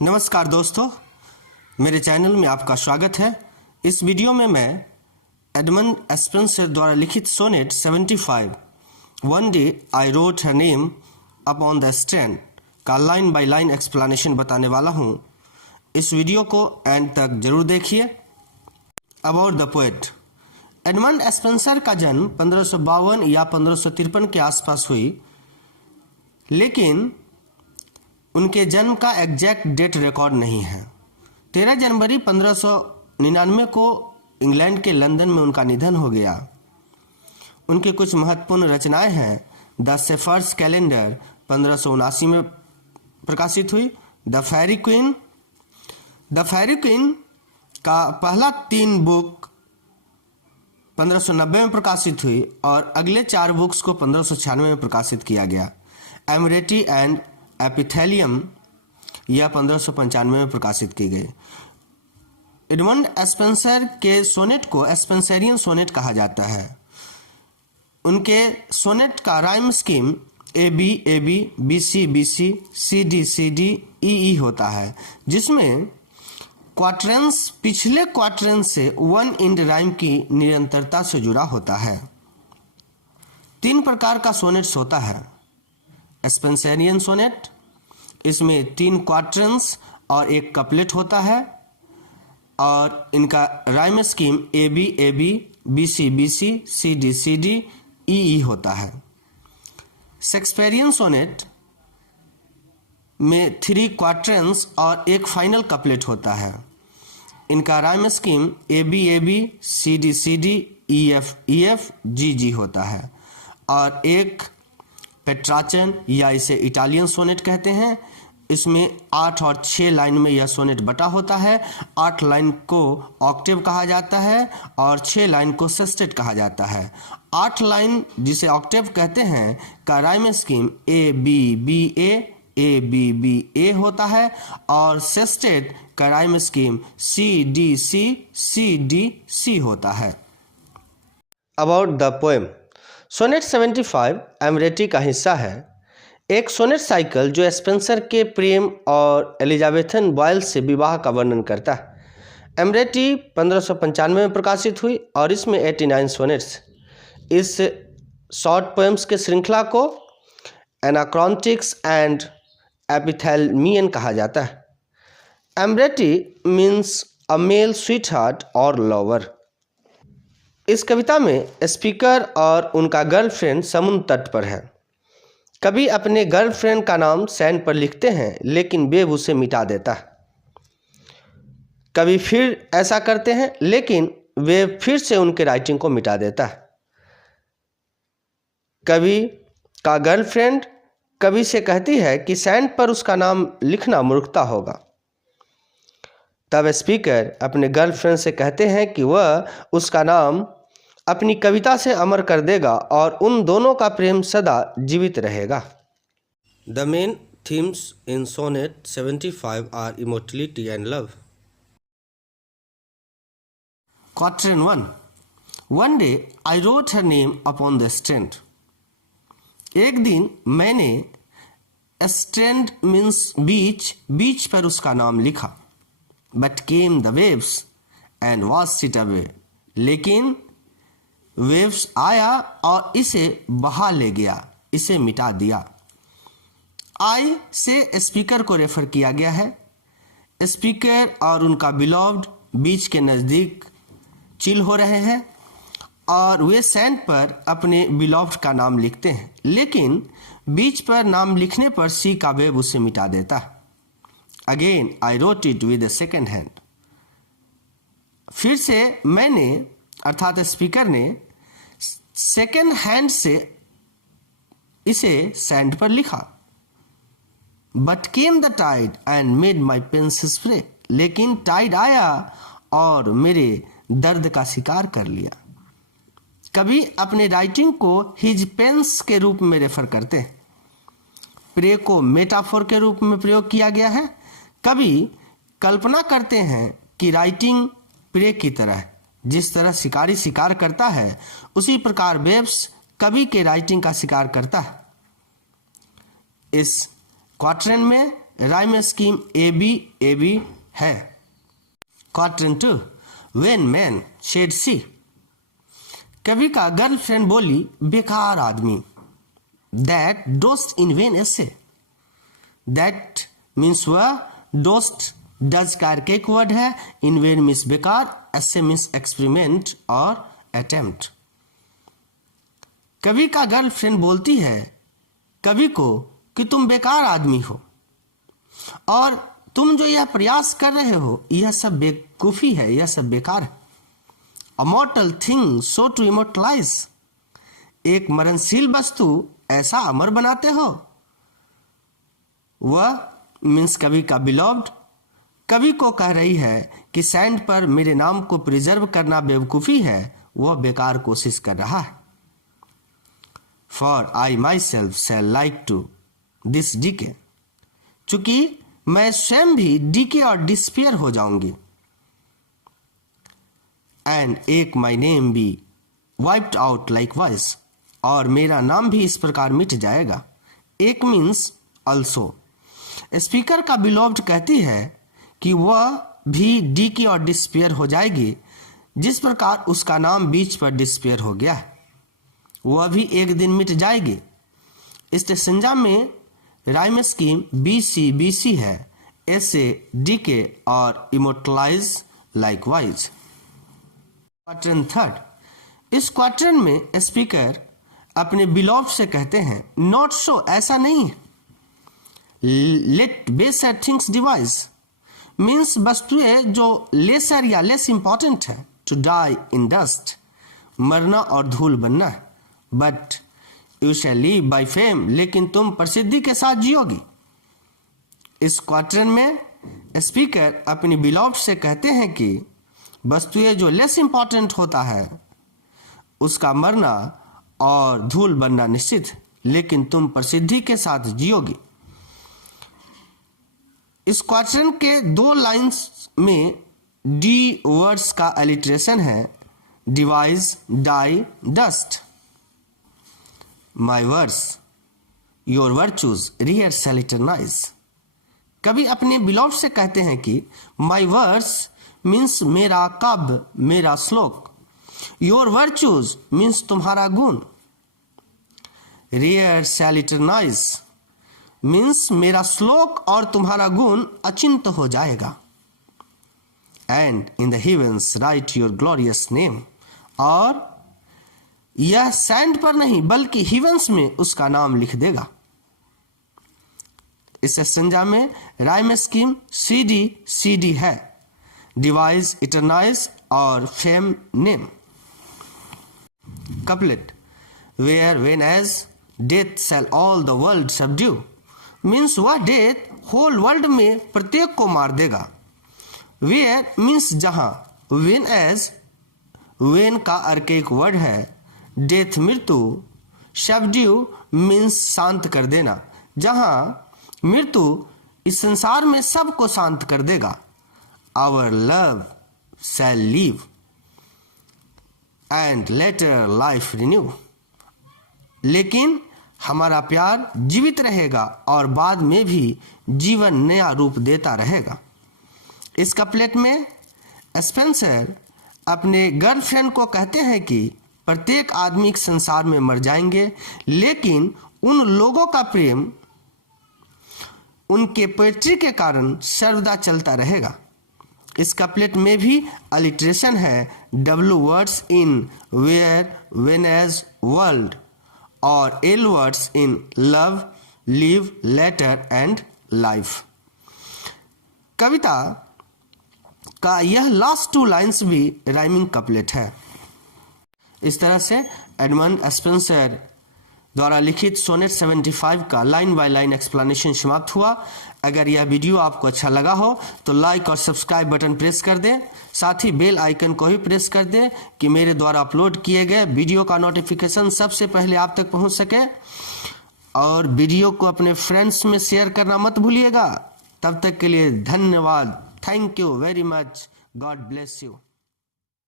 नमस्कार दोस्तों, मेरे चैनल में आपका स्वागत है। इस वीडियो में मैं एडमंड एस्पेंसर द्वारा लिखित sonnet 75 one day I wrote her name upon the strand का लाइन बाय लाइन एक्सप्लेनेशन बताने वाला हूँ। इस वीडियो को एंड तक जरूर देखिए। About the poet. एडमंड एस्पेंसर का जन्म 1552 या 1553 के आसपास हुई, लेकिन उनके जन्म का एग्जैक्ट डेट रिकॉर्ड नहीं है। 13 जनवरी 1599 को इंग्लैंड के लंदन में उनका निधन हो गया। उनकी कुछ महत्वपूर्ण रचनाएं हैं। द शेफर्ड्स कैलेंडर 1579 में प्रकाशित हुई। द फेरी क्वीन का पहला 3 बुक 1590 में प्रकाशित हुई और अगले 4 बुक्स को 1596 में प्रकाशित किया गया। एमरेटी एंड एपिथेलियम यह 1595 में प्रकाशित की गई। एडमंड एस्पेंसर के सोनेट को एस्पेंसरियन सोनेट कहा जाता है। उनके सोनेट का rhyme scheme A B B C C D E होता है, जिसमें क्वार्टरेंस पिछले क्वार्टरेंस से 1 इंड राइम की निरंतरता से जुड़ा होता है। 3 प्रकार का सोनेट्स होता है। एस्पेंसरियन सोनेट, इसमें 3 क्वार्टरेंस और 1 कपलेट होता है और इनका rhyme scheme A B B C D E होता है। शेक्सपियरियन सोनेट में 3 क्वार्टरेंस और 1 फाइनल कपलेट होता है। इनका rhyme scheme A B C D E F G होता है और 1 पेट्राचन या इसे इटालियन सोनेट कहते हैं। इसमें 8 और 6 लाइन में यह सोनेट बटा होता है। 8 लाइन को ऑक्टेव कहा जाता है और 6 लाइन को सेस्टेट कहा जाता है। 8 लाइन जिसे ऑक्टेव कहते हैं का rhyme scheme A B A होता है और सेस्टेट का rhyme scheme C D C होता है। About the poem. Sonnet 75 Amoretti का हिस्सा है, एक सोनेट साइकिल जो स्पेंसर के प्रेम और एलिजाबेथन बॉयल से विवाह का वर्णन करता है। एमरेटी 1595 में प्रकाशित हुई और इसमें 89 सोनेट्स। इस शॉर्ट पोएम्स के श्रृंखला को एनाक्रोंटिक्स एंड एपिथेलमियन कहा जाता है। Amoretti means a male sweetheart और लवर। इस कविता में स्पीकर और उनका गर्लफ्रेंड समुद्र तट पर है। कवि अपने गर्लफ्रेंड का नाम सैंड पर लिखते हैं, लेकिन वेब उसे मिटा देता है। कवि फिर ऐसा करते हैं, लेकिन वेब फिर से उनके राइटिंग को मिटा देता है। कवि का गर्लफ्रेंड कवि से कहती है कि सैंड पर उसका नाम लिखना मूर्खता होगा। तब स्पीकर अपने गर्लफ्रेंड से कहते हैं कि वह उसका नाम अपनी कविता से अमर कर देगा और उन दोनों का प्रेम सदा जीवित रहेगा। The main themes in sonnet 75 are immortality and love. Quatrain 1। One day I wrote her name upon the strand. एक दिन मैंने स्ट्रैंड मीन्स बीच पर उसका नाम लिखा। But came the waves and washed it away. लेकिन वेव्स आया और इसे बहा ले गया, इसे मिटा दिया। आई से स्पीकर को रेफर किया गया है। स्पीकर और उनका बिलॉव्ड बीच के नज़दीक चिल हो रहे हैं और वे सैंड पर अपने बिलॉव्ड का नाम लिखते हैं, लेकिन बीच पर नाम लिखने पर सी का वेव उसे मिटा देता है। Again I wrote it with the second hand. फिर से मैंने अर्थात स्पीकर ने सेकेंड हैंड से इसे सैंड पर लिखा। But came the tide and made my pains spray. लेकिन टाइड आया और मेरे दर्द का शिकार कर लिया। कभी अपने राइटिंग को हिज पेंस के रूप में रेफर करते हैं। प्रे को मेटाफोर के रूप में प्रयोग किया गया है। कभी कल्पना करते हैं कि राइटिंग प्रे की तरह है। जिस तरह शिकारी शिकार करता है, उसी प्रकार वेव्स कवि के राइटिंग का शिकार करता है। इस क्वार्टरन में राइम स्कीम ए बी है। क्वाड्रेंट 2, व्हेन मैन शेड सी। कवि का गर्लफ्रेंड बोली बेकार आदमी। दैट डोस्ट इन वेन ऐसे। दैट मीन्स वह, डोस्ट डज का एक वर्ड है, इन वेन मीन्स बेकार, ऐसे मीन्स एक्सपेरिमेंट और अटेम्प्ट। कवि का गर्लफ्रेंड बोलती है कवि को कि तुम बेकार आदमी हो और तुम जो यह प्रयास कर रहे हो यह सब बेवकूफी है, यह सब बेकार है। अ मॉर्टल थिंग सो टू इमोर्टलाइज। एक मरणशील वस्तु ऐसा अमर बनाते हो। वह मीन्स कवि का बिलव्ड कवि को कह रही है कि सैंड पर मेरे नाम को प्रिजर्व करना बेवकूफी है, वह बेकार कोशिश कर रहा है। For I myself shall like to this decay. चूंकि मैं स्वयं भी डीके और डिस्पेयर हो जाऊंगी। And eek my name be wiped out likewise. और मेरा नाम भी इस प्रकार मिट जाएगा। एक मीन्स ऑल्सो। स्पीकर का बिलोव्ड कहती है कि वह भी डीके और डिस्पेयर हो जाएगी, जिस प्रकार उसका नाम बीच पर डिस्पेयर हो गया है, वह भी एक दिन मिट जाएगी। इस संज्ञा में राइम स्कीम बी सी है, ऐसे डीके और इमोर्टलाइज लाइकवाइज। क्वाड्रेंट 3, इस क्वाड्रेंट में स्पीकर अपने बिलॉव्ड से कहते हैं नॉट सो, ऐसा नहीं है। लेट बेसर थिंग्स डिवाइज मीन्स वस्तुएं जो लेसर या लेस इंपॉर्टेंट है, टू डाई इन डस्ट, मरना और धूल बनना है। But you shall live by fame, लेकिन तुम प्रसिद्धि के साथ जियोगी। इस क्वाड्रेंट में स्पीकर अपनी बिलॉव्ड से कहते हैं कि वस्तुएं जो लेस इंपॉर्टेंट होता है उसका मरना और धूल बनना निश्चित, लेकिन तुम प्रसिद्धि के साथ जियोगी। इस क्वाड्रेंट के 2 लाइंस में डी वर्ड्स का एलिट्रेशन है, device, die, dust. My words your virtues rare shall eternize. कभी अपने बिलॉव्ड से कहते हैं कि माई वर्ड्स मीन्स मेरा काव्य, मेरा श्लोक। योर वर्चूज मीन्स तुम्हारा गुण। रियर शैल इटरनाइज मीन्स मेरा श्लोक और तुम्हारा गुण अचिंत हो जाएगा। And in the heavens right your glorious name. और यह सैंड पर नहीं बल्कि हेवेंस में उसका नाम लिख देगा। इस संज्ञा में राइम स्कीम सी डी है, डिवाइस, इटरनाइज और fame, name. Couplet where when as death shall all the world subdue means वह डेथ होल वर्ल्ड में प्रत्येक को मार देगा। वेयर मीन्स जहां, वेन एज वेन का अर्केक वर्ड है, डेथ मृत्यु, सबड्यू मीन्स शांत कर देना, जहां मृत्यु इस संसार में सबको शांत कर देगा। Our love shall live and later life renew. लेकिन हमारा प्यार जीवित रहेगा और बाद में भी जीवन नया रूप देता रहेगा। इस कपलेट में स्पेंसर अपने गर्लफ्रेंड को कहते हैं कि प्रत्येक आदमी इस संसार में मर जाएंगे, लेकिन उन लोगों का प्रेम उनके पोएट्री के कारण सर्वदा चलता रहेगा। इस कपलेट में भी अलिट्रेशन है, W words in where, when age, world और L words in love, live, later and life. कविता का यह लास्ट 2 लाइन्स भी राइमिंग कपलेट है। इस तरह से एडमंड स्पेंसर द्वारा लिखित सोनेट 75 का लाइन बाय लाइन एक्सप्लेनेशन समाप्त हुआ। अगर यह वीडियो आपको अच्छा लगा हो तो लाइक और सब्सक्राइब बटन प्रेस कर दें, साथ ही बेल आइकन को भी प्रेस कर दें कि मेरे द्वारा अपलोड किए गए वीडियो का नोटिफिकेशन सबसे पहले आप तक पहुंच सके। और वीडियो को अपने फ्रेंड्स में शेयर करना मत भूलिएगा। तब तक के लिए धन्यवाद। Thank you very much. God bless you.